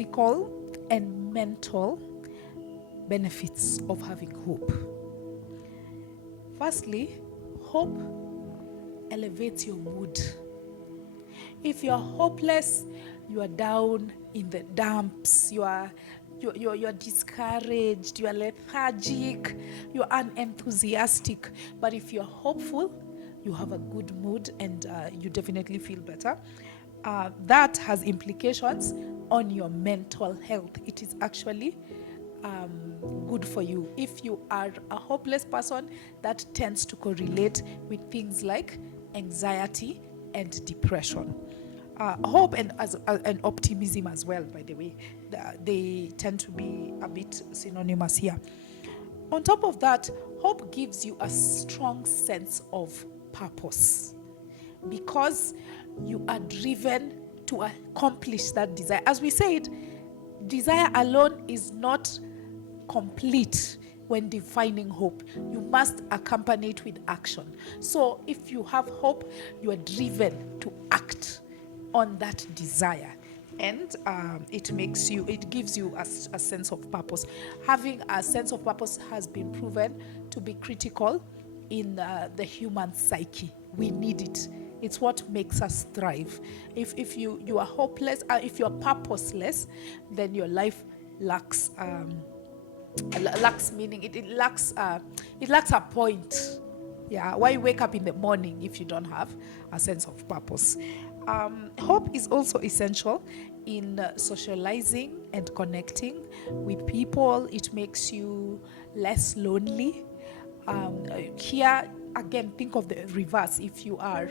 physical and mental benefits of having hope. Firstly, hope elevates your mood. If you're hopeless, you are down in the dumps, you're discouraged, you are lethargic, you're unenthusiastic. But if you're hopeful, you have a good mood and you definitely feel better. That has implications on your mental health. It is actually good for you. If you are a hopeless person, that tends to correlate with things like anxiety and depression. Hope and optimism as well, by the way, they tend to be a bit synonymous here. On top of that, hope gives you a strong sense of purpose because you are driven to accomplish that desire. As we said, desire alone is not complete when defining hope. You must accompany it with action. So if you have hope, you are driven to act on that desire, and it gives you a sense of purpose. Having a sense of purpose has been proven to be critical in the human psyche. We need it. It's what makes us thrive. If you are hopeless, if you are purposeless, then your life lacks meaning. It lacks a point. Yeah, why wake up in the morning if you don't have a sense of purpose? Hope is also essential in socializing and connecting with people. It makes you less lonely. Here again, think of the reverse. If you are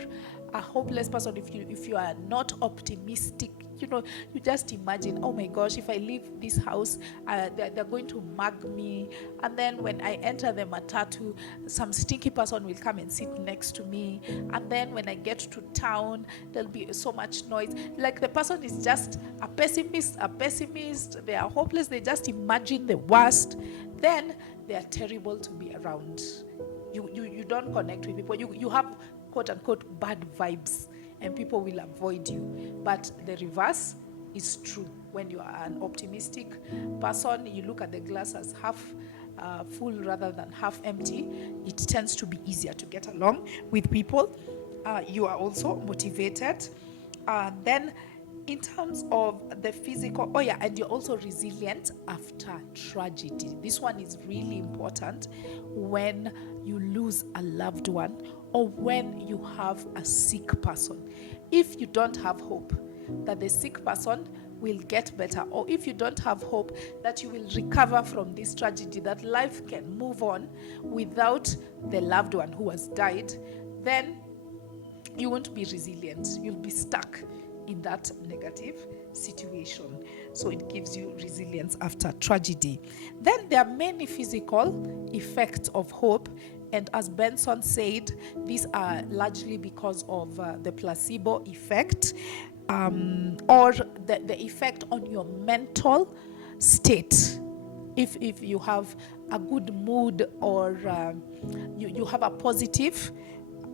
a hopeless person, if you are not optimistic, you just imagine, oh my gosh, if I leave this house, they're going to mug me, and then when I enter the matatu, some stinky person will come and sit next to me, and then when I get to town, there'll be so much noise. Like, the person is just a pessimist. They are hopeless. They just imagine the worst. Then they are terrible to be around. You don't connect with people. You have quote unquote bad vibes, and people will avoid you. But the reverse is true. When you are an optimistic person, you look at the glass as half full rather than half empty. It tends to be easier to get along with people. You are also motivated. Then in terms of the physical, and you're also resilient after tragedy. This one is really important when you lose a loved one or when you have a sick person. If you don't have hope that the sick person will get better, or if you don't have hope that you will recover from this tragedy, that life can move on without the loved one who has died, then you won't be resilient. You'll be stuck in that negative situation. So it gives you resilience after tragedy. Then there are many physical effects of hope, and as Benson said, these are largely because of the placebo effect, or the effect on your mental state. If you have a good mood, or you have a positive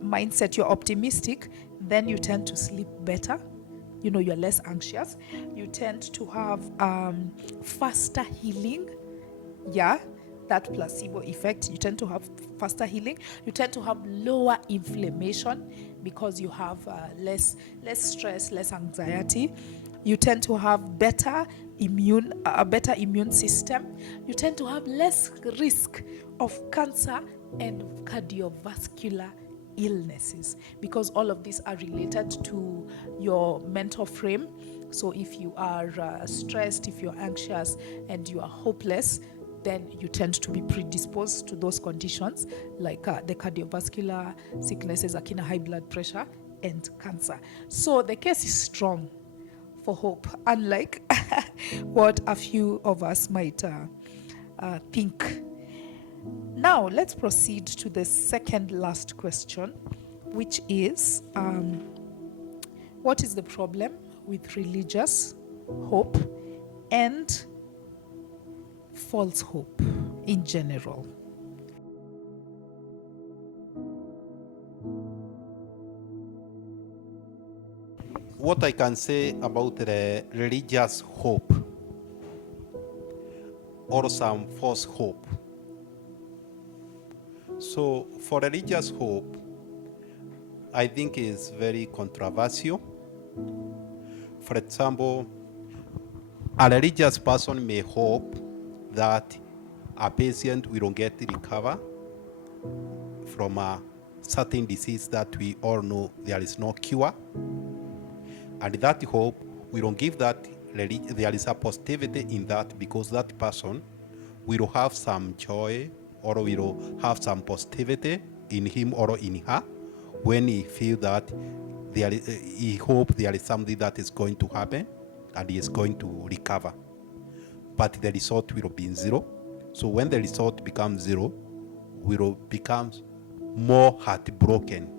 mindset, you're optimistic, then you tend to sleep better. You're less anxious. You tend to have faster healing. Yeah, that placebo effect. You tend to have faster healing. You tend to have lower inflammation because you have less stress, less anxiety. You tend to have a better immune system. You tend to have less risk of cancer and cardiovascular illnesses, because all of these are related to your mental frame. So if you are stressed, if you're anxious, and you are hopeless, then you tend to be predisposed to those conditions like the cardiovascular sicknesses, akina high blood pressure and cancer. So the case is strong for hope, unlike what a few of us might think. Now, let's proceed to the second last question, which is, what is the problem with religious hope and false hope in general? What I can say about the religious hope or some false hope. So for religious hope, I think is very controversial. For example, a religious person may hope that a patient will get recover from a certain disease that we all know there is no cure. And that hope, we don't give that, there is a positivity in that, because that person will have some joy or will have some positivity in him or in her when he feel that he hope there is something that is going to happen and he is going to recover. But the result will be zero. So when the result becomes zero, we will become more heartbroken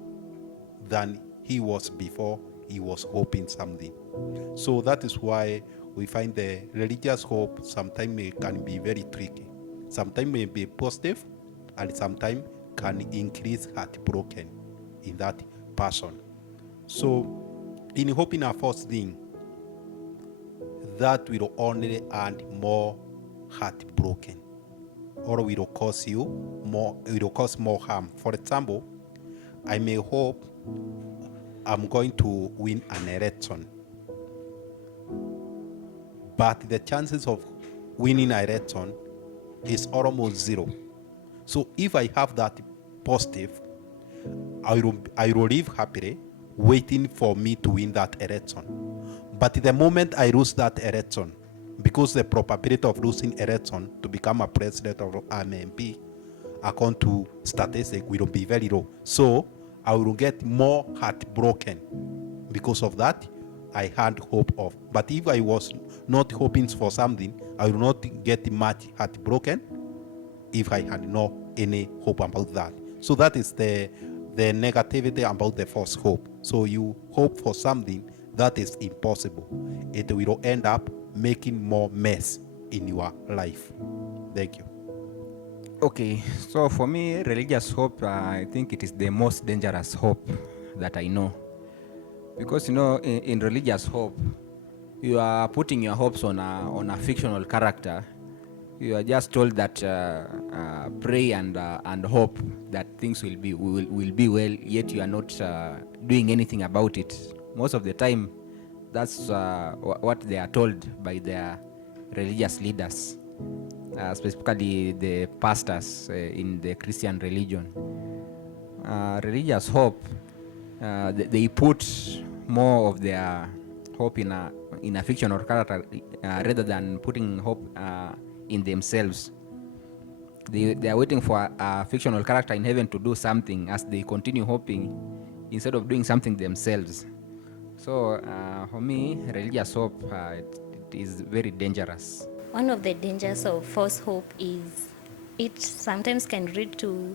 than he was before he was hoping something. So that is why we find the religious hope sometimes can be very tricky. Sometimes may be positive, and sometimes can increase heartbroken in that person. So in hoping a false thing, that will only add more heartbroken, or will cause you more, it will cause more harm. For example, I may hope I'm going to win an election, but the chances of winning an election is almost zero. So if I have that positive, I will live happily waiting for me to win that election. But the moment I lose that election, because the probability of losing election to become a president or an MP, according to statistics, will be very low. So I will get more heartbroken because of that I had hope of. But if I was not hoping for something, I will not get much heartbroken if I had no any hope about that. So that is the negativity about the false hope. So you hope for something that is impossible. It will end up making more mess in your life. Thank you. Okay, so for me, religious hope, I think it is the most dangerous hope that I know. Because, in religious hope, you are putting your hopes on a fictional character. You are just told that pray and hope that things will be well, yet you are not doing anything about it. Most of the time, that's what they are told by their religious leaders, specifically the pastors in the Christian religion. Religious hope, they put more of their hope in a fictional character rather than putting hope in themselves. They are waiting for a fictional character in heaven to do something as they continue hoping instead of doing something themselves. So for me, religious hope, it is very dangerous. One of the dangers of false hope is it sometimes can lead to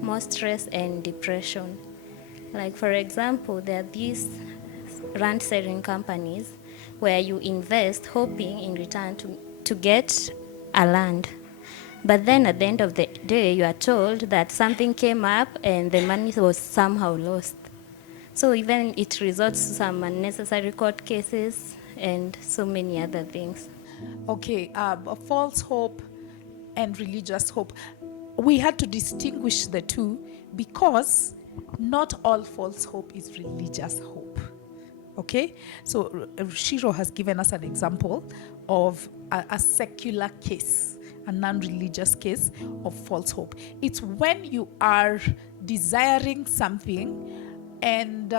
more stress and depression. Like, for example, there are these land selling companies where you invest hoping in return to get a land. But then at the end of the day, you are told that something came up and the money was somehow lost. So even it results to some unnecessary court cases and so many other things. Okay, false hope and religious hope. We had to distinguish the two because not all false hope is religious hope. Okay, so Shiro has given us an example of a secular case, a non-religious case of false hope. It's when you are desiring something and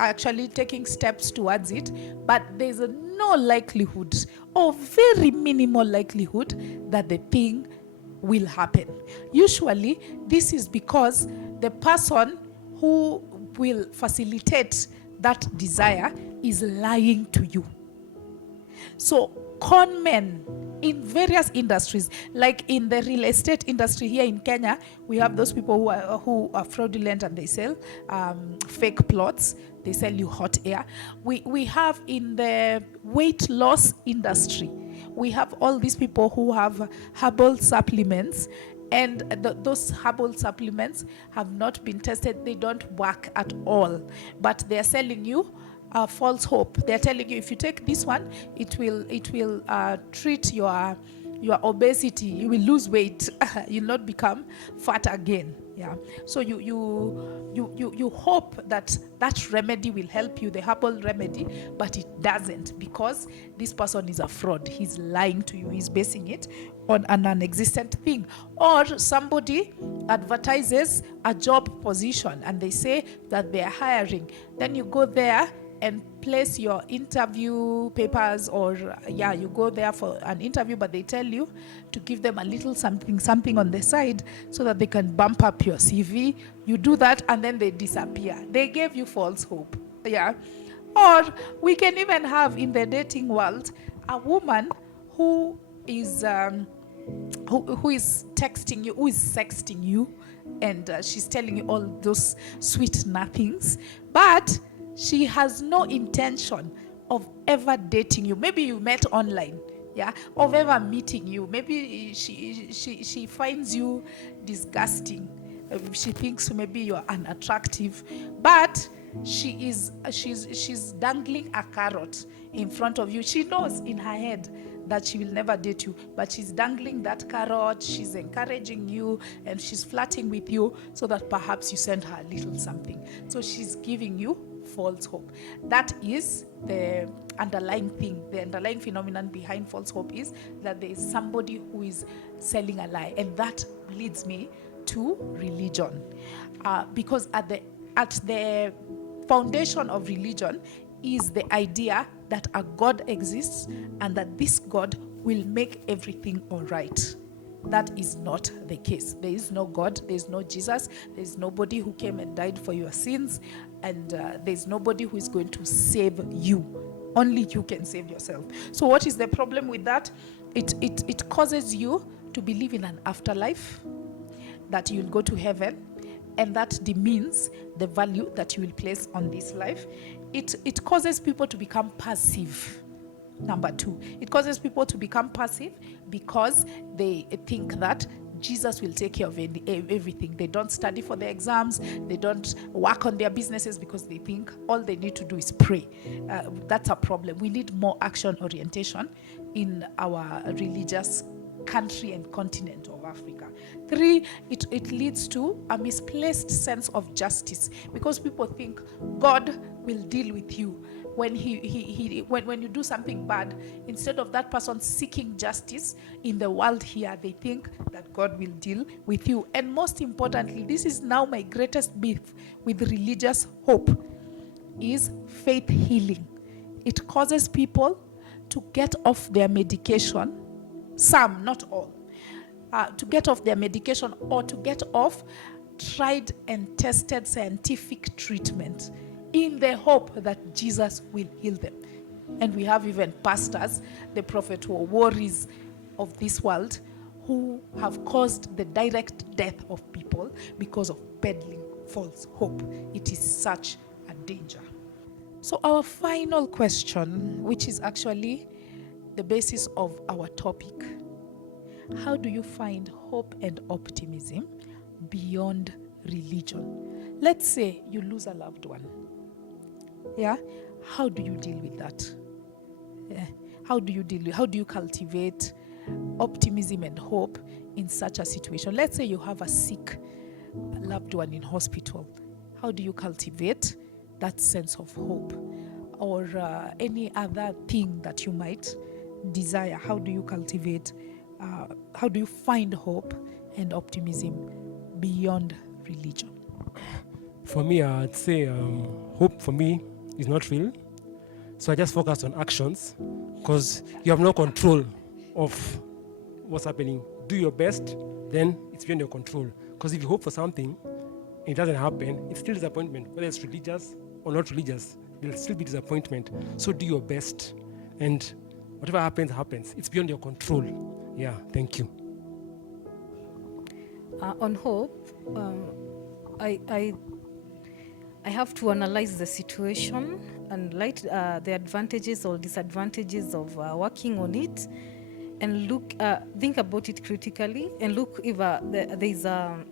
actually taking steps towards it, but there's no likelihood or very minimal likelihood that the thing will happen. Usually, this is because the person who will facilitate that desire is lying to you. So con men in various industries, like in the real estate industry here in Kenya, we have those people who are fraudulent and they sell fake plots. They sell you hot air. We have in the weight loss industry, we have all these people who have herbal supplements, and those herbal supplements have not been tested. They don't work at all, but they are selling you false hope. They're telling you if you take this one, it will treat your obesity. You will lose weight. You'll not become fat again. Yeah. So you hope that remedy will help you, the herbal remedy, but it doesn't, because this person is a fraud. He's lying to you. He's basing it on an non-existent thing. Or somebody advertises a job position and they say that they are hiring. Then you go there and place your interview papers, or you go there for an interview, but they tell you to give them a little something on the side so that they can bump up your CV. You do that and then they disappear. They gave you false hope. Yeah. Or we can even have in the dating world a woman who is who is texting you, who is sexting you, and she's telling you all those sweet nothings, but she has no intention of ever dating you. Maybe you met online, of ever meeting you. Maybe she finds you disgusting. She thinks maybe you're unattractive, but she's dangling a carrot in front of you. She knows in her head that she will never date you, but she's dangling that carrot. She's encouraging you and she's flirting with you so that perhaps you send her a little something. So she's giving you false hope. That is the underlying thing. The underlying phenomenon behind false hope is that there is somebody who is selling a lie, and that leads me to religion, because at the foundation of religion is the idea that a God exists and that this God will make everything all right. That is not the case. There is no God, there is no Jesus, there is nobody who came and died for your sins, and there is nobody who is going to save you. Only you can save yourself. So what is the problem with that? It causes you to believe in an afterlife, that you'll go to heaven, and that demeans the value that you will place on this life. It causes people to become passive. Number two, it causes people to become passive because they think that Jesus will take care of everything. They don't study for their exams. They don't work on their businesses because they think all they need to do is pray. That's a problem. We need more action orientation in our religious country and continent of Africa. Three, it leads to a misplaced sense of justice, because people think God will deal with you. When when you do something bad, instead of that person seeking justice in the world here, they think that God will deal with you. And most importantly, this is now my greatest beef with religious hope, is faith healing. It causes people to get off their medication, some, not all, to get off their medication or to get off tried and tested scientific treatment in the hope that Jesus will heal them. And we have even pastors, the prophet or worries of this world, who have caused the direct death of people because of peddling false hope. It is such a danger. So our final question, which is actually the basis of our topic: how do you find hope and optimism beyond religion? Let's say you lose a loved one. Yeah, how do you deal with that? Yeah. How do you cultivate optimism and hope in such a situation? Let's say you have a sick loved one in hospital. How do you cultivate that sense of hope? Or any other thing that you might desire? How do you cultivate, how do you find hope and optimism beyond religion? For me, I'd say hope for me is not real. So I just focus on actions, because you have no control of what's happening. Do your best, then it's beyond your control. Because if you hope for something, and it doesn't happen, it's still disappointment. Whether it's religious or not religious, there'll still be disappointment. So do your best, and whatever happens, happens. It's beyond your control. Yeah, thank you. On hope, I have to analyze the situation and the advantages or disadvantages of working on it, and think about it critically, and look if there is a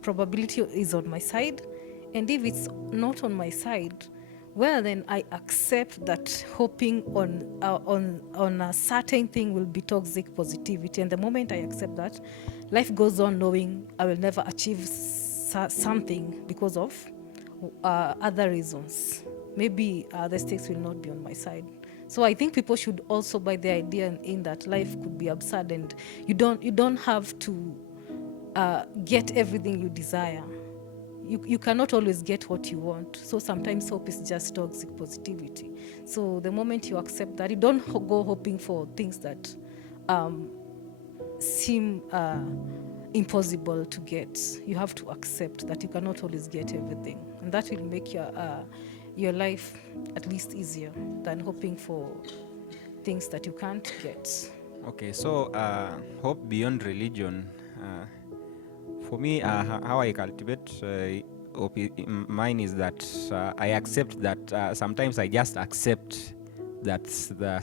probability is on my side, and if it's not on my side, well, then I accept that hoping on a certain thing will be toxic positivity. And the moment I accept that, life goes on knowing I will never achieve something because of other reasons. Maybe the stakes will not be on my side. So I think people should also buy the idea in that life could be absurd, and you don't have to get everything you desire. You cannot always get what you want. So sometimes hope is just toxic positivity. So the moment you accept that, you don't go hoping for things that seem impossible to get. You have to accept that you cannot always get everything, and that will make your life at least easier than hoping for things that you can't get. Okay, so hope beyond religion. For me, how I cultivate hope in mine is that I accept that sometimes I just accept that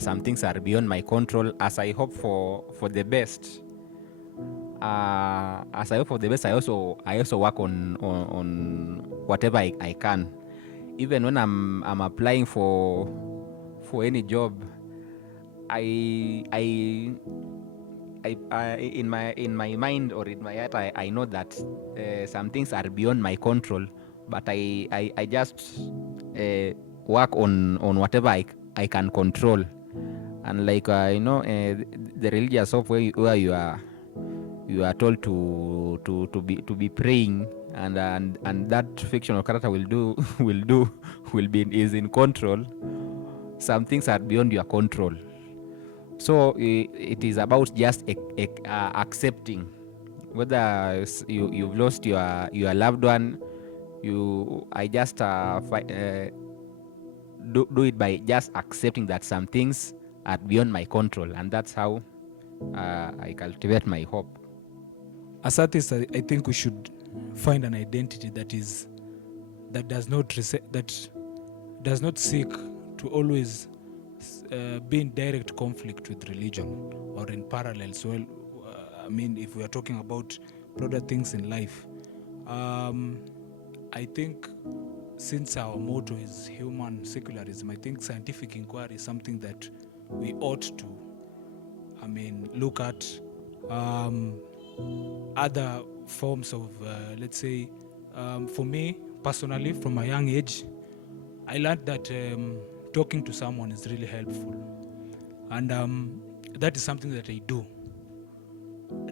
some things are beyond my control. As I hope for the best, as I hope for the best, I also work on whatever I can. Even when I'm applying for any job, I in my mind or in my heart, I know that some things are beyond my control, but I just work on whatever I can control. And like the religious of where you are told to be praying, and that fictional character is in control. Some things are beyond your control. So it is about just accepting whether you've lost your loved one. I just do it by just accepting that some things are beyond my control, and that's how I cultivate my hope. As artists, I think we should find an identity that does not seek to always be in direct conflict with religion or in parallel. So, I mean, if we are talking about broader things in life, I think since our motto is human secularism, I think scientific inquiry is something that we ought to, look at. Other forms of, let's say, for me personally, from a young age, I learned that talking to someone is really helpful, and that is something that I do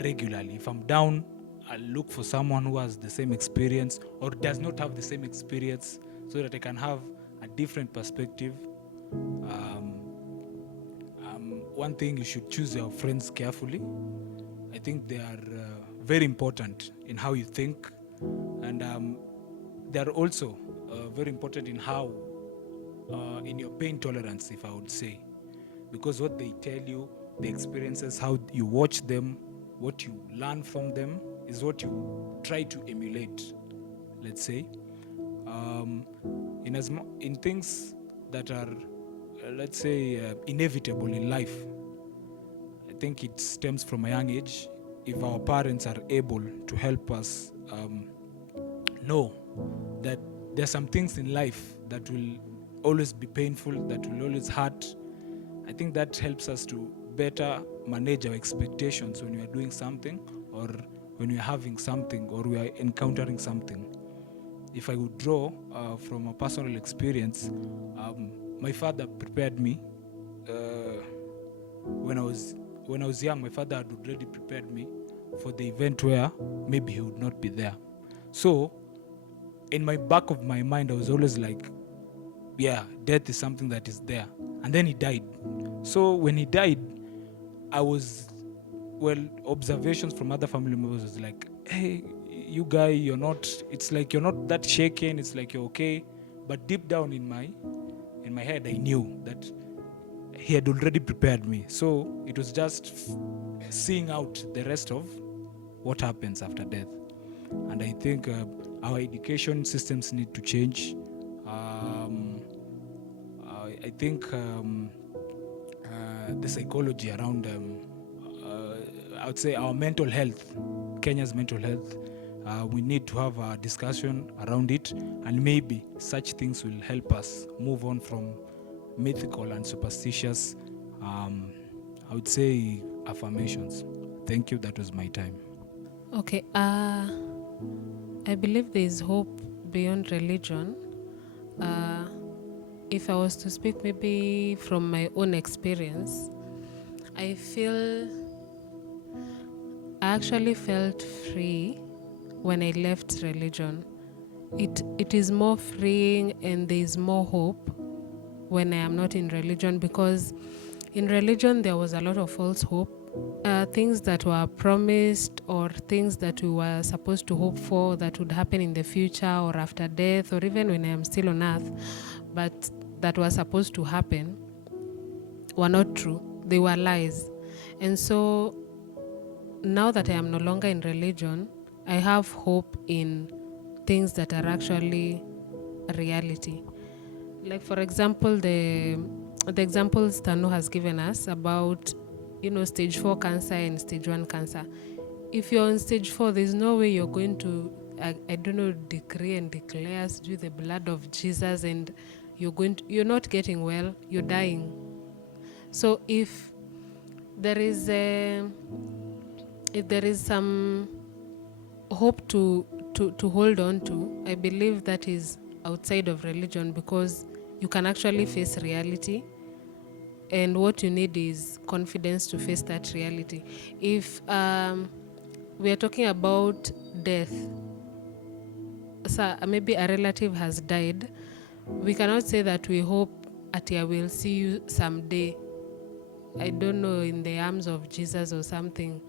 regularly. If I'm down, I'll look for someone who has the same experience or does not have the same experience, so that I can have a different perspective. One thing, you should choose your friends carefully. I think they are very important in how you think, and they are also very important in how, in your pain tolerance, if I would say, because what they tell you, the experiences, how you watch them, what you learn from them is what you try to emulate, let's say. In things that are, let's say, inevitable in life, I think it stems from a young age. If our parents are able to help us know that there are some things in life that will always be painful, that will always hurt, I think that helps us to better manage our expectations when we are doing something, or when we are having something, or we are encountering something. If I would draw from a personal experience, my father prepared me when I was young. My father had already prepared me for the event where maybe he would not be there. So in my back of my mind, I was always like, yeah, death is something that is there. And then he died. So when he died, observations from other family members was like, hey, you guy, it's like you're not that shaken, it's like you're okay. But deep down in my head, I knew that he had already prepared me. So it was just seeing out the rest of what happens after death. And I think our education systems need to change. I think the psychology around, I would say, our mental health, Kenya's mental health, We need to have a discussion around it, and maybe such things will help us move on from mythical and superstitious, I would say, affirmations. Thank you. That was my time. Okay, I believe there is hope beyond religion. If I was to speak maybe from my own experience, I actually felt free when I left religion. It is more freeing and there is more hope when I am not in religion, because in religion there was a lot of false hope. Things that were promised or things that we were supposed to hope for that would happen in the future or after death or even when I am still on earth, but that were supposed to happen were not true. They were lies. And so now that I am no longer in religion, I have hope in things that are actually reality. Like, for example, the examples Tanu has given us about, stage 4 cancer and stage 1 cancer. If you're on stage 4, there's no way you're going to, decree and declare through the blood of Jesus, and you're not getting well, you're dying. So if there is some hope to hold on to, I believe that is outside of religion, because you can actually face reality, and what you need is confidence to face that reality. If we are talking about death, so maybe a relative has died, we cannot say that we hope that I will see you someday, I don't know, in the arms of Jesus or something.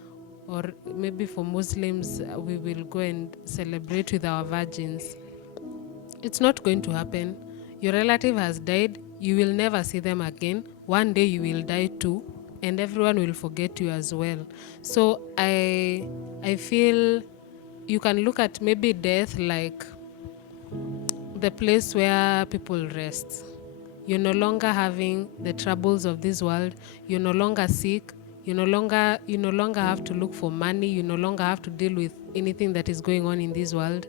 Or maybe for Muslims, we will go and celebrate with our virgins. It's not going to happen. Your relative has died, you will never see them again. One day you will die too, and everyone will forget you as well. So I feel you can look at maybe death like the place where people rest. You're no longer having the troubles of this world. You're no longer sick. You no longer have to look for money. You no longer have to deal with anything that is going on in this world.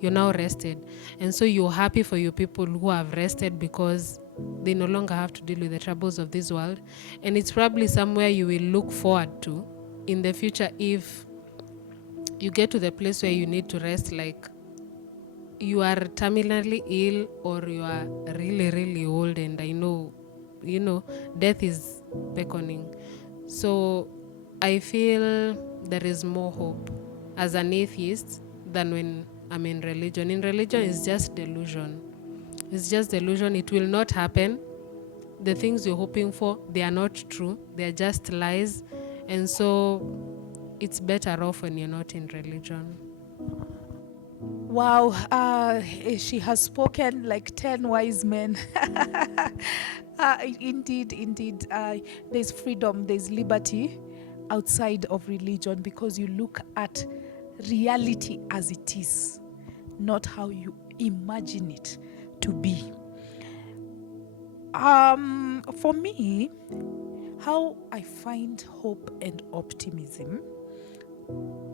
You're now rested. And so you're happy for your people who have rested, because they no longer have to deal with the troubles of this world. And it's probably somewhere you will look forward to in the future if you get to the place where you need to rest, like you are terminally ill or you are really, really old, and I know, death is beckoning. So I feel there is more hope as an atheist than when I'm in religion. In religion, it's just delusion. It's just delusion. It will not happen. The things you're hoping for, they are not true. They are just lies. And so it's better off when you're not in religion. Wow, she has spoken like 10 wise men. Indeed, there's freedom, there's liberty outside of religion, because you look at reality as it is, not how you imagine it to be. For me, how I find hope and optimism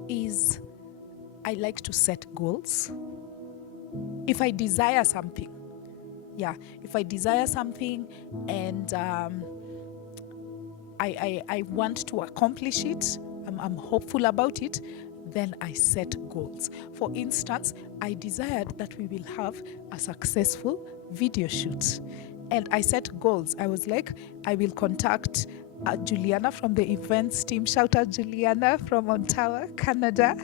is I like to set goals. If I desire something, and I want to accomplish it, I'm hopeful about it, then I set goals. For instance, I desired that we will have a successful video shoot, and I set goals. I was like, I will contact Juliana from the events team. Shout out Juliana from Ottawa, Canada.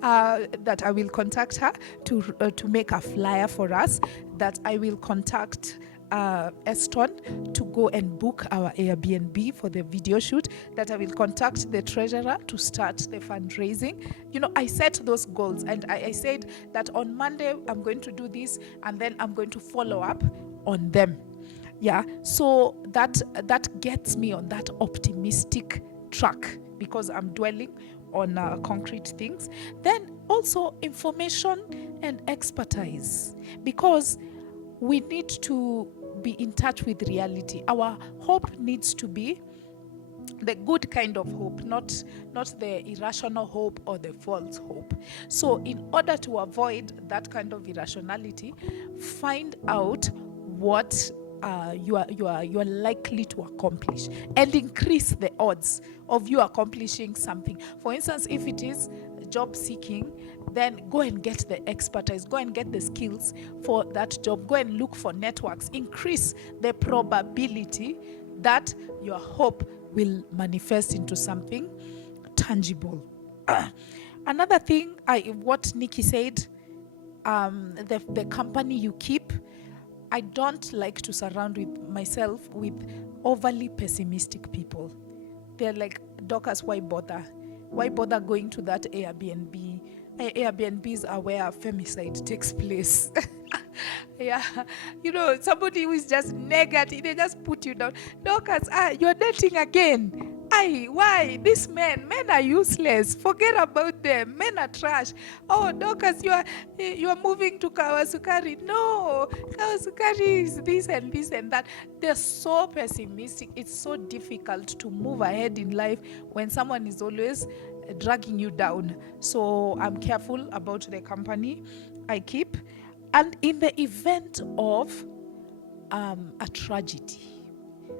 That I will contact her to make a flyer for us. That I will contact Eston to go and book our Airbnb for the video shoot. That I will contact the treasurer to start the fundraising. I set those goals, and I said that on Monday I'm going to do this, and then I'm going to follow up on them. Yeah, so that gets me on that optimistic track, because I'm dwelling on concrete things. Then also information and expertise, because we need to be in touch with reality. Our hope needs to be the good kind of hope, not the irrational hope or the false hope. So in order to avoid that kind of irrationality, find out what you are likely to accomplish and increase the odds of you accomplishing something. For instance, if it is job seeking, then go and get the expertise, go and get the skills for that job, go and look for networks, increase the probability that your hope will manifest into something tangible. Another thing, what Nikki said, the company you keep, I don't like to surround myself with overly pessimistic people. They're like, Dorcas, why bother? Why bother going to that Airbnb? Airbnbs are where femicide takes place. Yeah, somebody who is just negative, they just put you down. Dorcas, you're dating again. Why? These men are useless. Forget about them. Men are trash. Oh, Dorcas, you are moving to Kawasukari. No, Kawasukari is this and this and that. They're so pessimistic. It's so difficult to move ahead in life when someone is always dragging you down. So I'm careful about the company I keep. And in the event of a tragedy,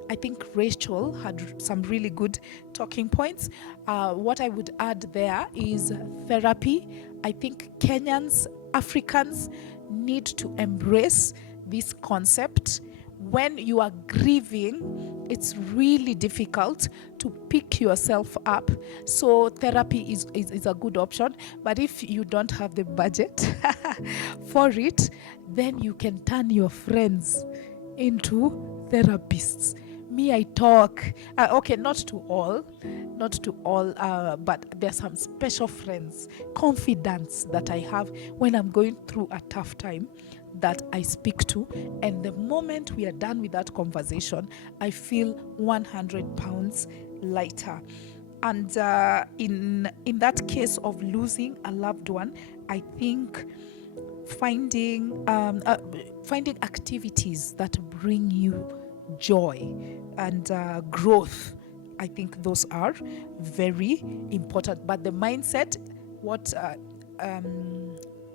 I think Rachel had some really good talking points. What I would add there is therapy. I think Kenyans, Africans need to embrace this concept. When you are grieving, it's really difficult to pick yourself up. So therapy is a good option. But if you don't have the budget for it, then you can turn your friends into therapists. Me, I talk. Okay, not to all, but there's some special friends, confidants that I have when I'm going through a tough time that I speak to. And the moment we are done with that conversation, I feel 100 pounds lighter. And in that case of losing a loved one, I think finding activities that bring you joy and growth, I think those are very important. But the mindset, what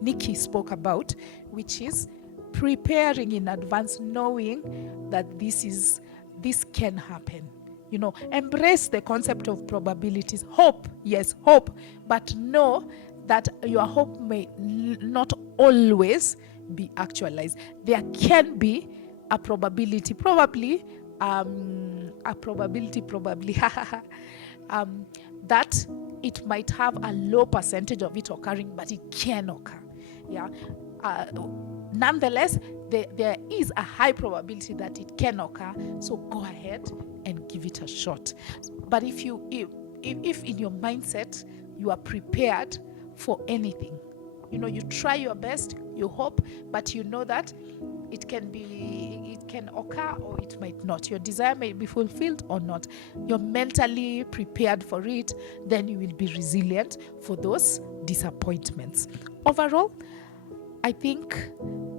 Nikki spoke about, which is preparing in advance, knowing that this can happen. Embrace the concept of probabilities. Hope, yes, hope, but know that your hope may not always be actualized. There can be a probability, probably, that it might have a low percentage of it occurring, but it can occur. Yeah. Nonetheless, there is a high probability that it can occur. So go ahead and give it a shot. But if in your mindset you are prepared for anything, you try your best, you hope, but you know that it can occur or it might not. Your desire may be fulfilled or not. You're mentally prepared for it, then you will be resilient for those disappointments. Overall, I think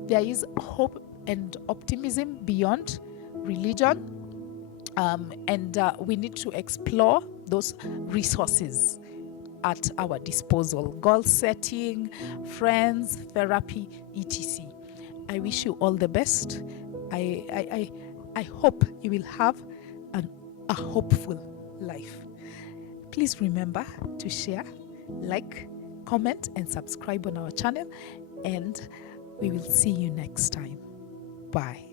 there is hope and optimism beyond religion, and we need to explore those resources at our disposal: goal setting, friends, therapy, etc. I wish you all the best. I hope you will have a hopeful life. Please remember to share, like, comment, and subscribe on our channel, and we will see you next time. Bye.